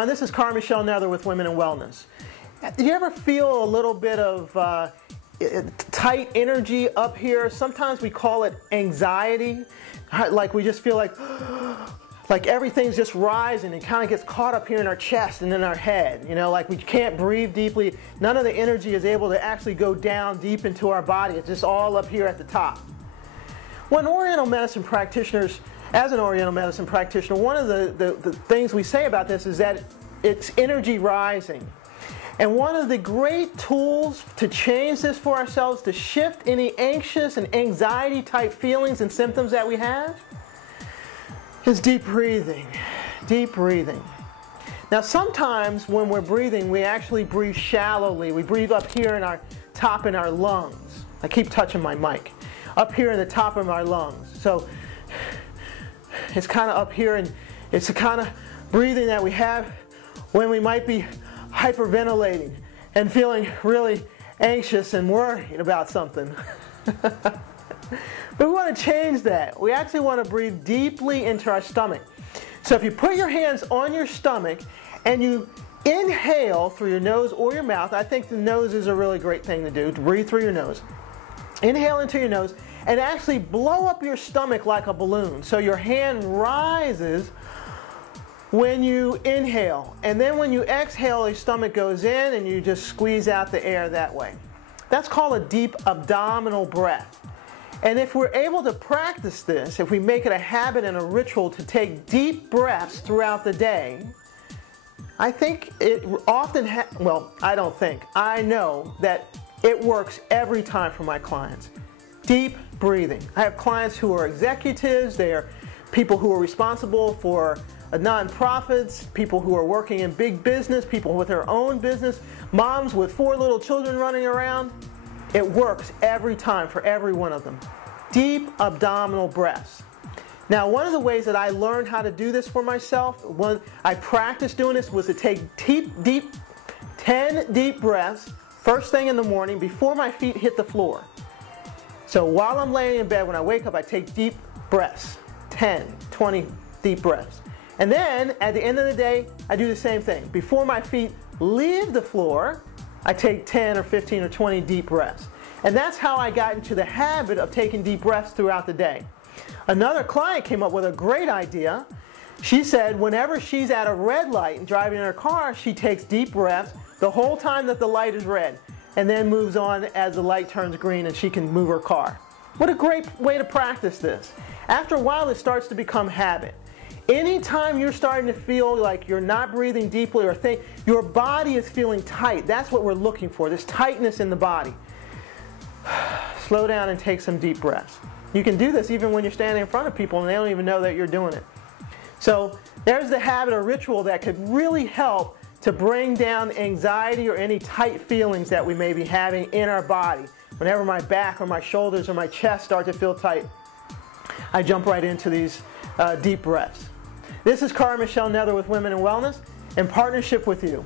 everyone. This is Michelle Nether with Women in Wellness. Do you ever feel a little bit of tight energy up here? Sometimes we call it anxiety. Like we just feel like everything's just rising and kind of gets caught up here in our chest and in our head. You know, like we can't breathe deeply. None of the energy is able to actually go down deep into our body. It's just all up here at the top. When Oriental medicine practitioners, as an Oriental medicine practitioner, one of the things we say about this is that it's energy rising. And one of the great tools to change this for ourselves, to shift any anxious and anxiety type feelings and symptoms that we have, is deep breathing. Deep breathing. Now sometimes when we're breathing, we actually breathe shallowly. We breathe up here in our top in our lungs. I keep touching my mic. Up here in the top of our lungs. So it's kind of up here, and it's the kind of breathing that we have when we might be hyperventilating and feeling really anxious and worried about something. But we want to change that. We actually want to breathe deeply into our stomach. So if you put your hands on your stomach and you inhale through your nose or your mouth, I think the nose is a really great thing to do, to breathe through your nose. Inhale into your nose and actually blow up your stomach like a balloon. So your hand rises when you inhale. And then when you exhale, your stomach goes in and you just squeeze out the air that way. That's called a deep abdominal breath. And if we're able to practice this, if we make it a habit and a ritual to take deep breaths throughout the day, I think it often, I know that it works every time for my clients. Deep breathing. I have clients who are executives, they are people who are responsible for nonprofits, people who are working in big business, people with their own business, moms with 4 little children running around. It works every time for every one of them. Deep abdominal breaths. Now, one of the ways that I learned how to do this for myself, when I practiced doing this, was to take 10 deep breaths first thing in the morning before my feet hit the floor. So while I'm laying in bed, when I wake up, I take deep breaths, 10, 20 deep breaths. And then at the end of the day, I do the same thing. Before my feet leave the floor, I take 10 or 15 or 20 deep breaths. And that's how I got into the habit of taking deep breaths throughout the day. Another client came up with a great idea. She said whenever she's at a red light and driving in her car, she takes deep breaths the whole time that the light is red, and then moves on as the light turns green and she can move her car. What a great way to practice this. After a while, it starts to become habit. Anytime you're starting to feel like you're not breathing deeply or think your body is feeling tight, that's what we're looking for, this tightness in the body. Slow down and take some deep breaths. You can do this even when you're standing in front of people and they don't even know that you're doing it. So there's the habit or ritual that could really help to bring down anxiety or any tight feelings that we may be having in our body. Whenever my back or my shoulders or my chest start to feel tight, I jump right into these deep breaths. This is Michelle Nether with Women in Wellness in partnership with you.